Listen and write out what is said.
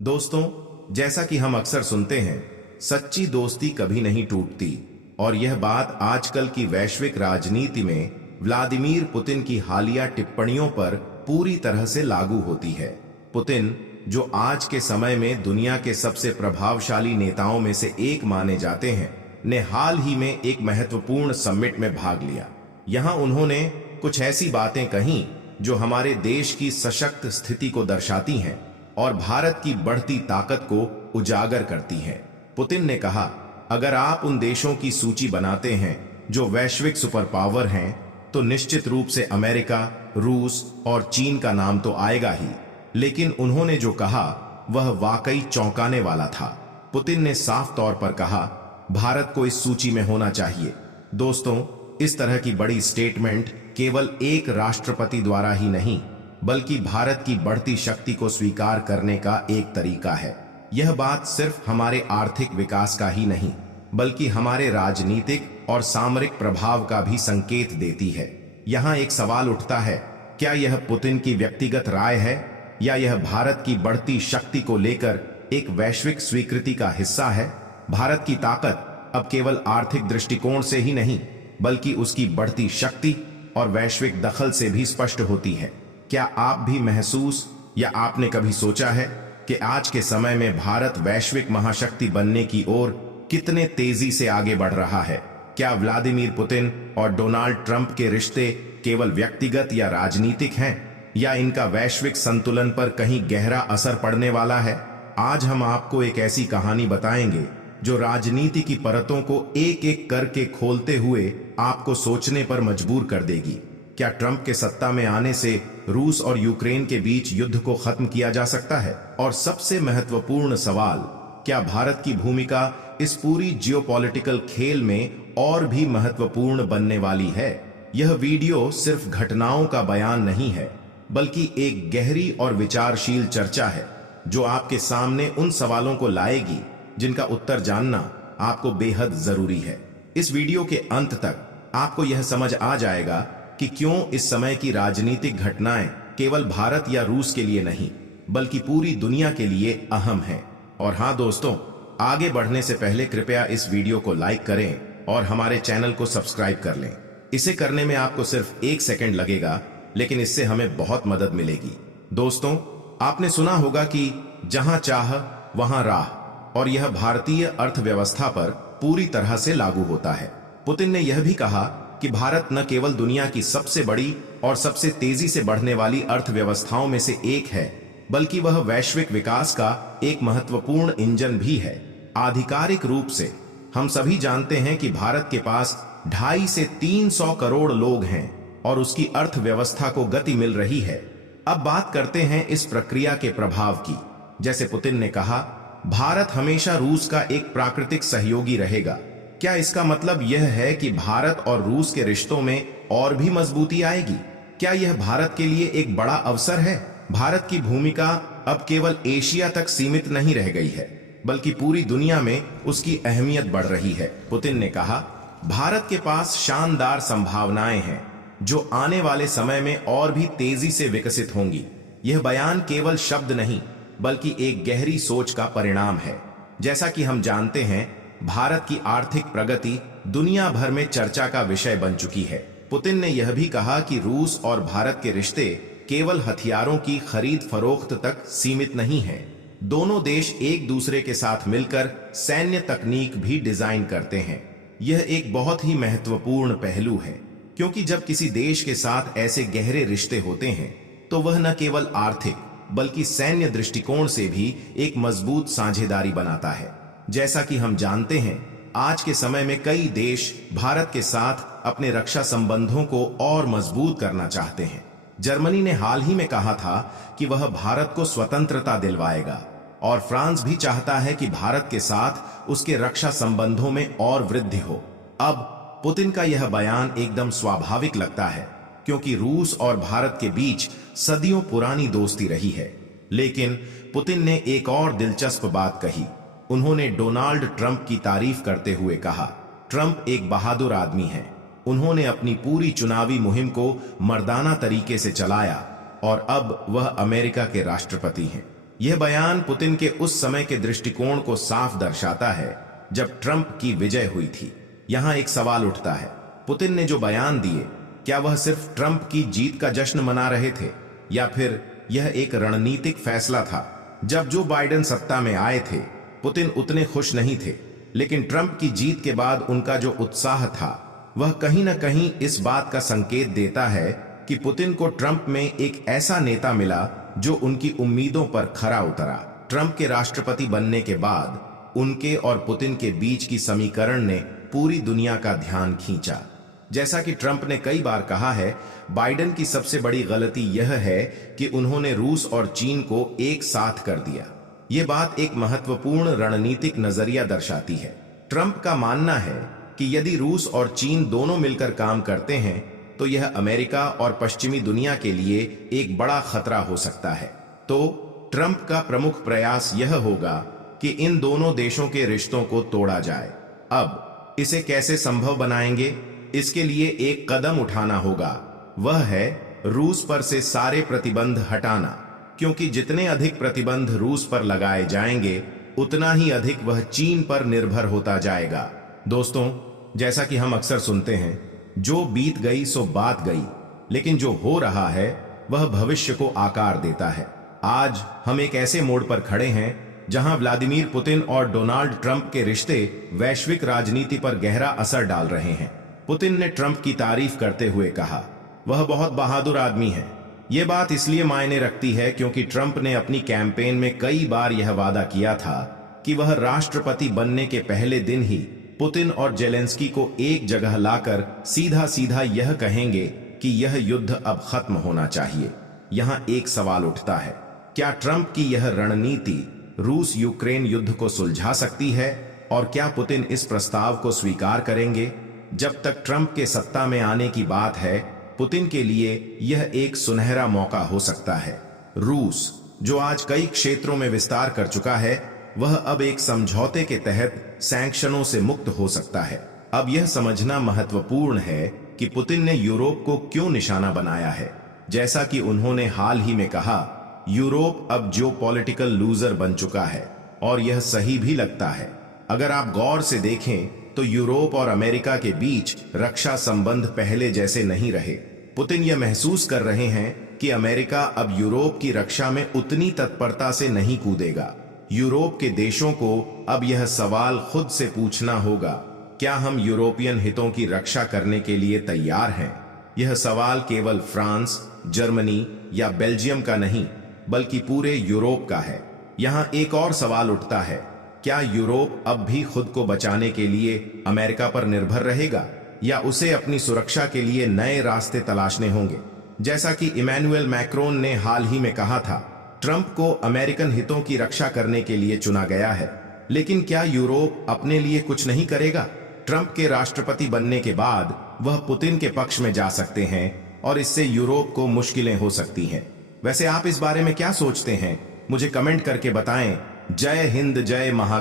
दोस्तों, जैसा कि हम अक्सर सुनते हैं, सच्ची दोस्ती कभी नहीं टूटती। और यह बात आजकल की वैश्विक राजनीति में व्लादिमीर पुतिन की हालिया टिप्पणियों पर पूरी तरह से लागू होती है। पुतिन, जो आज के समय में दुनिया के सबसे प्रभावशाली नेताओं में से एक माने जाते हैं, ने हाल ही में एक महत्वपूर्ण समिट में भाग लिया। यहां उन्होंने कुछ ऐसी बातें कहीं जो हमारे देश की सशक्त स्थिति को दर्शाती हैं और भारत की बढ़ती ताकत को उजागर करती हैं। पुतिन ने कहा, अगर आप उन देशों की सूची बनाते हैं जो वैश्विक सुपर पावर हैं, तो निश्चित रूप से अमेरिका, रूस और चीन का नाम तो आएगा ही। लेकिन उन्होंने जो कहा वह वाकई चौंकाने वाला था। पुतिन ने साफ तौर पर कहा, भारत को इस सूची में होना चाहिए। दोस्तों, इस तरह की बड़ी स्टेटमेंट केवल एक राष्ट्रपति द्वारा ही नहीं, बल्कि भारत की बढ़ती शक्ति को स्वीकार करने का एक तरीका है। यह बात सिर्फ हमारे आर्थिक विकास का ही नहीं, बल्कि हमारे राजनीतिक और सामरिक प्रभाव का भी संकेत देती है। यहां एक सवाल उठता है, क्या यह पुतिन की व्यक्तिगत राय है या यह भारत की बढ़ती शक्ति को लेकर एक वैश्विक स्वीकृति का हिस्सा है? भारत की ताकत अब केवल आर्थिक दृष्टिकोण से ही नहीं, बल्कि उसकी बढ़ती शक्ति और वैश्विक दखल से भी स्पष्ट होती है। क्या आप भी महसूस या आपने कभी सोचा है कि आज के समय में भारत वैश्विक महाशक्ति बनने की ओर कितने तेजी से आगे बढ़ रहा है? क्या व्लादिमीर पुतिन और डोनाल्ड ट्रंप के रिश्ते केवल व्यक्तिगत या राजनीतिक हैं, या इनका वैश्विक संतुलन पर कहीं गहरा असर पड़ने वाला है? आज हम आपको एक ऐसी कहानी बताएंगे जो राजनीति की परतों को एक एक करके खोलते हुए आपको सोचने पर मजबूर कर देगी। क्या ट्रंप के सत्ता में आने से रूस और यूक्रेन के बीच युद्ध को खत्म किया जा सकता है? और सबसे महत्वपूर्ण सवाल, क्या भारत की भूमिका इस पूरी जियोपॉलिटिकल खेल में और भी महत्वपूर्ण बनने वाली है? यह वीडियो सिर्फ घटनाओं का बयान नहीं है, बल्कि एक गहरी और विचारशील चर्चा है जो आपके सामने उन सवालों को लाएगी जिनका उत्तर जानना आपको बेहद जरूरी है। इस वीडियो के अंत तक आपको यह समझ आ जाएगा कि क्यों इस समय की राजनीतिक घटनाएं केवल भारत या रूस के लिए नहीं, बल्कि पूरी दुनिया के लिए अहम हैं। और हां दोस्तों, आगे बढ़ने से पहले कृपया इस वीडियो को लाइक करें और हमारे चैनल को सब्सक्राइब कर लें। इसे करने में आपको सिर्फ 1 सेकंड लगेगा, लेकिन इससे हमें बहुत मदद मिलेगी। दोस्तों, आपने सुना होगा कि जहां चाह वहां राह, और यह भारतीय अर्थव्यवस्था पर पूरी तरह से लागू होता है। पुतिन ने यह भी कहा कि भारत न केवल दुनिया की सबसे बड़ी और सबसे तेजी से बढ़ने वाली अर्थव्यवस्थाओं में से एक है, बल्कि वह वैश्विक विकास का एक महत्वपूर्ण इंजन भी है। आधिकारिक रूप से हम सभी जानते हैं कि भारत के पास 250 से 300 करोड़ लोग हैं और उसकी अर्थव्यवस्था को गति मिल रही है। अब बात करते हैं इस प्रक्रिया के प्रभाव की। जैसे पुतिन ने कहा, भारत हमेशा रूस का एक प्राकृतिक सहयोगी रहेगा। क्या इसका मतलब यह है कि भारत और रूस के रिश्तों में और भी मजबूती आएगी? क्या यह भारत के लिए एक बड़ा अवसर है? भारत की भूमिका अब केवल एशिया तक सीमित नहीं रह गई है, बल्कि पूरी दुनिया में उसकी अहमियत बढ़ रही है। पुतिन ने कहा, भारत के पास शानदार संभावनाएं हैं जो आने वाले समय में और भी तेजी से विकसित होंगी। यह बयान केवल शब्द नहीं, बल्कि एक गहरी सोच का परिणाम है। जैसा कि हम जानते हैं, भारत की आर्थिक प्रगति दुनिया भर में चर्चा का विषय बन चुकी है। पुतिन ने यह भी कहा कि रूस और भारत के रिश्ते केवल हथियारों की खरीद फरोख्त तक सीमित नहीं हैं। दोनों देश एक दूसरे के साथ मिलकर सैन्य तकनीक भी डिजाइन करते हैं। यह एक बहुत ही महत्वपूर्ण पहलू है, क्योंकि जब किसी देश के साथ ऐसे गहरे रिश्ते होते हैं, तो वह न केवल आर्थिक बल्कि सैन्य दृष्टिकोण से भी एक मजबूत साझेदारी बनाता है। जैसा कि हम जानते हैं, आज के समय में कई देश भारत के साथ अपने रक्षा संबंधों को और मजबूत करना चाहते हैं। जर्मनी ने हाल ही में कहा था कि वह भारत को स्वतंत्रता दिलवाएगा, और फ्रांस भी चाहता है कि भारत के साथ उसके रक्षा संबंधों में और वृद्धि हो। अब पुतिन का यह बयान एकदम स्वाभाविक लगता है, क्योंकि रूस और भारत के बीच सदियों पुरानी दोस्ती रही है। लेकिन पुतिन ने एक और दिलचस्प बात कही। उन्होंने डोनाल्ड ट्रंप की तारीफ करते हुए कहा, ट्रंप एक बहादुर आदमी है। उन्होंने अपनी पूरी चुनावी मुहिम को मर्दाना तरीके से चलाया और अब वह अमेरिका के राष्ट्रपति हैं। यह बयान पुतिन के उस समय के दृष्टिकोण को साफ दर्शाता है जब ट्रंप की विजय हुई थी। यहां एक सवाल उठता है, पुतिन ने जो बयान दिए, क्या वह सिर्फ ट्रंप की जीत का जश्न मना रहे थे या फिर यह एक रणनीतिक फैसला था? जब जो बाइडेन सत्ता में आए थे, पुतिन उतने खुश नहीं थे, लेकिन ट्रंप की जीत के बाद उनका जो उत्साह था वह कहीं न कहीं इस बात का संकेत देता है कि पुतिन को ट्रंप में एक ऐसा नेता मिला जो उनकी उम्मीदों पर खरा उतरा। ट्रंप के राष्ट्रपति बनने के बाद उनके और पुतिन के बीच की समीकरण ने पूरी दुनिया का ध्यान खींचा। जैसा कि ट्रंप ने कई बार कहा है, बाइडेन की सबसे बड़ी गलती यह है कि उन्होंने रूस और चीन को एक साथ कर दिया। यह बात एक महत्वपूर्ण रणनीतिक नजरिया दर्शाती है। ट्रंप का मानना है कि यदि रूस और चीन दोनों मिलकर काम करते हैं तो यह अमेरिका और पश्चिमी दुनिया के लिए एक बड़ा खतरा हो सकता है। तो ट्रंप का प्रमुख प्रयास यह होगा कि इन दोनों देशों के रिश्तों को तोड़ा जाए। अब इसे कैसे संभव बनाएंगे? इसके लिए एक कदम उठाना होगा, वह है रूस पर से सारे प्रतिबंध हटाना, क्योंकि जितने अधिक प्रतिबंध रूस पर लगाए जाएंगे उतना ही अधिक वह चीन पर निर्भर होता जाएगा। दोस्तों, जैसा कि हम अक्सर सुनते हैं, जो बीत गई सो बात गई, लेकिन जो हो रहा है वह भविष्य को आकार देता है। आज हम एक ऐसे मोड़ पर खड़े हैं जहां व्लादिमीर पुतिन और डोनाल्ड ट्रंप के रिश्ते वैश्विक राजनीति पर गहरा असर डाल रहे हैं। पुतिन ने ट्रंप की तारीफ करते हुए कहा, वह बहुत बहादुर आदमी है। यह बात इसलिए मायने रखती है क्योंकि ट्रंप ने अपनी कैंपेन में कई बार यह वादा किया था कि वह राष्ट्रपति बनने के पहले दिन ही पुतिन और जेलेंस्की को एक जगह लाकर सीधा सीधा यह कहेंगे कि यह युद्ध अब खत्म होना चाहिए। यहां एक सवाल उठता है, क्या ट्रंप की यह रणनीति रूस यूक्रेन युद्ध को सुलझा सकती है और क्या पुतिन इस प्रस्ताव को स्वीकार करेंगे? जब तक ट्रंप के सत्ता में आने की बात है, पुतिन के लिए यह एक सुनहरा मौका हो सकता है। रूस, जो आज कई क्षेत्रों में विस्तार कर चुका है, वह अब एक समझौते के तहत सैंक्शनों से मुक्त हो सकता है। अब यह समझना महत्वपूर्ण है कि पुतिन ने यूरोप को क्यों निशाना बनाया है। जैसा कि उन्होंने हाल ही में कहा, यूरोप अब जियोपॉलिटिकल लूजर बन चुका है और यह सही भी लगता है। अगर आप गौर से देखें तो यूरोप और अमेरिका के बीच रक्षा संबंध पहले जैसे नहीं रहे। पुतिन यह महसूस कर रहे हैं कि अमेरिका अब यूरोप की रक्षा में उतनी तत्परता से नहीं कूदेगा। यूरोप के देशों को अब यह सवाल खुद से पूछना होगा, क्या हम यूरोपियन हितों की रक्षा करने के लिए तैयार हैं? यह सवाल केवल फ्रांस, जर्मनी या बेल्जियम का नहीं, बल्कि पूरे यूरोप का है। यहां एक और सवाल उठता है, क्या यूरोप अब भी खुद को बचाने के लिए अमेरिका पर निर्भर रहेगा या उसे अपनी सुरक्षा के लिए नए रास्ते तलाशने होंगे? जैसा कि इमैनुअल मैक्रोन ने हाल ही में कहा था, ट्रंप को अमेरिकन हितों की रक्षा करने के लिए चुना गया है, लेकिन क्या यूरोप अपने लिए कुछ नहीं करेगा? ट्रंप के राष्ट्रपति बनने के बाद वह पुतिन के पक्ष में जा सकते हैं और इससे यूरोप को मुश्किलें हो सकती हैं। वैसे आप इस बारे में क्या सोचते हैं? मुझे कमेंट करके बताएं। जय हिंद, जय महा